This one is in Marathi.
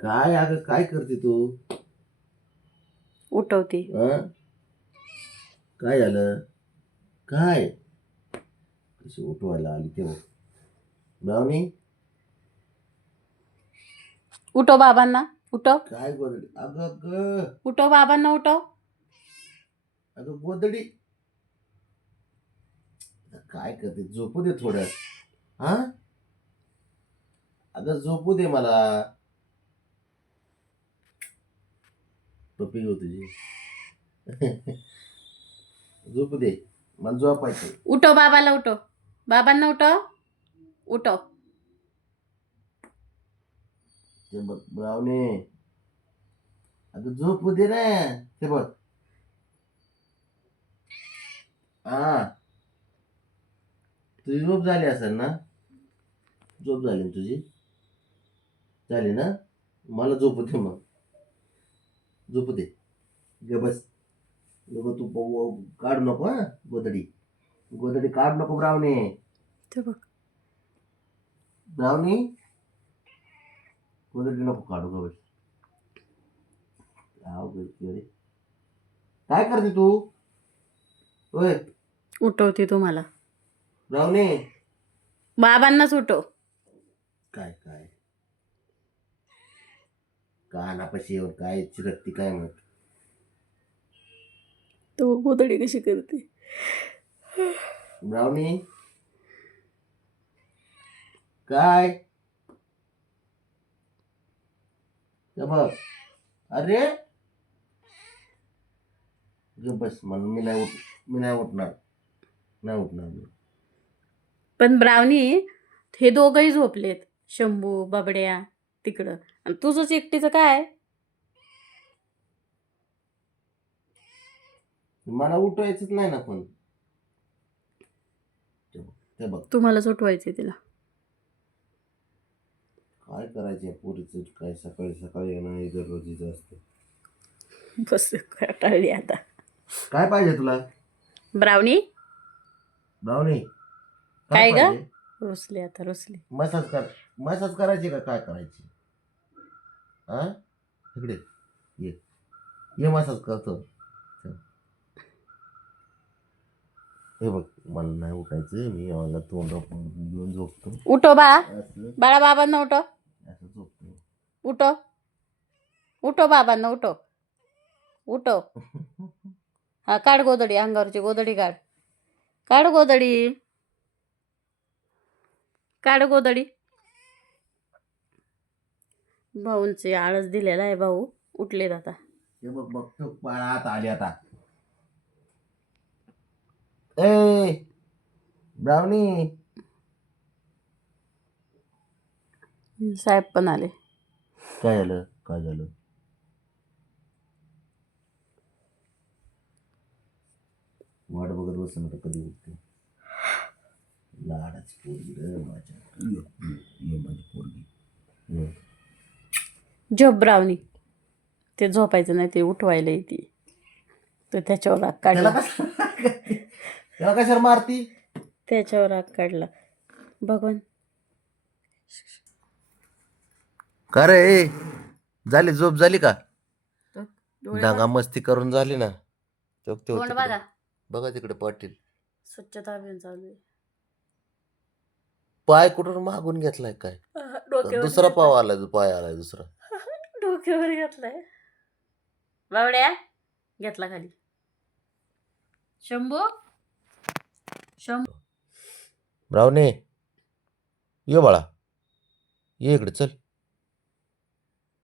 काय अगं काय करते तू? उठवते. हं? काय झालं? काय कशी उठवायला आली तेव्हा? ब्राउनी उठव बाबांना. उठव. काय गोदडी अगं अगं उठव बाबांना. उठव. अगं गोदडी काय करते? झोपू दे थोडं. हा अगं झोपू दे मला. टोपी घेऊ तुझी. झोपू दे मला झोपायचं. उठव बाबाला. उठव बाबांना. उठव. उठव. ते बघ ब्राउनी अगं झोपू दे ना. ते बघ हा तुझी झोप झाली असेल ना? झोप झाली ना तुझी? झाली ना? मला झोपू दे मग. झोपू दे. गे बस. नको तू काढू नको हा गोदडी. गोदडी काढू नको ब्राउनी. ब्राउनी गोदडी नको काढू ग बस. काय करते तू? होय उठवते तुम्हाला. ब्राउनी बाबांनाच उठव. काय काय कानापाशी येऊन काय चिरकती काय मग? तो गोदडी कशी करते. ब्राउनी काय हे बघ. अरे ग बस मला मी नाही उठणार. नाही उठणार मी. पण ब्राउनी हे दोघंही झोपलेत. शंभू बाबड्या तिकडं. आणि तुझंच एकटीचं काय? मला उठवायचंच नाही ना पण. ते बघ तुम्हालाच उठवायचे तिला. काय करायचे पोरीचं काय सकाळी सकाळी येणं हे दररोजीचं असतं. बस टाळली आता. काय पाहिजे तुला? ब्राउनी ब्राउनी काय ग? पाहिजे? रुसली आता. रुसली. मसाज करायची का काय करायची? हा इकडे ये मसाज करतो. हे बघ मला नाही उठायचं. मी मला तोंड घेऊन झोपतो. उठव बाळा. असं बाळा बाबांना उठव. असं झोपतो. उठव. उठव बाबांना. उठव. उठव. हा काढ गोदडी. अंगावरची गोदडी काढ. काढ गोदडी. काढ गोदडी. भाऊंचे आळस दिलेला आहे. भाऊ उठलेत आता. हे बघ बघतो पाळात आले आता. ए ब्राउनी साहेब पण आले. काय झालं? काय झालं? वाट बघत बसून आता कधी उठते. लाडाची पोरगी रे माझ्या. ये माझी पोरगी. झोप ब्राउनी. ते झोपायचं नाही. ते उठवायला येते. तो त्याच्यावर राग काढला. त्याला कशाला मारती? त्याच्यावर राग काढला. भगवान का रे झाली झोप झाली का? दांगा मस्ती करून झाली ना? तोंड बघा. बघा तिकडे पाटील. स्वच्छता अभियान चालू आहे. पाय कुठून मागून घेतलाय काय? दुसरा पाय आलाय दुसरा. डोक्यावर घेतलाय. बावड्या घेतला खाली. शंभू. ब्राउनी ये बाळा ये इकडे चल.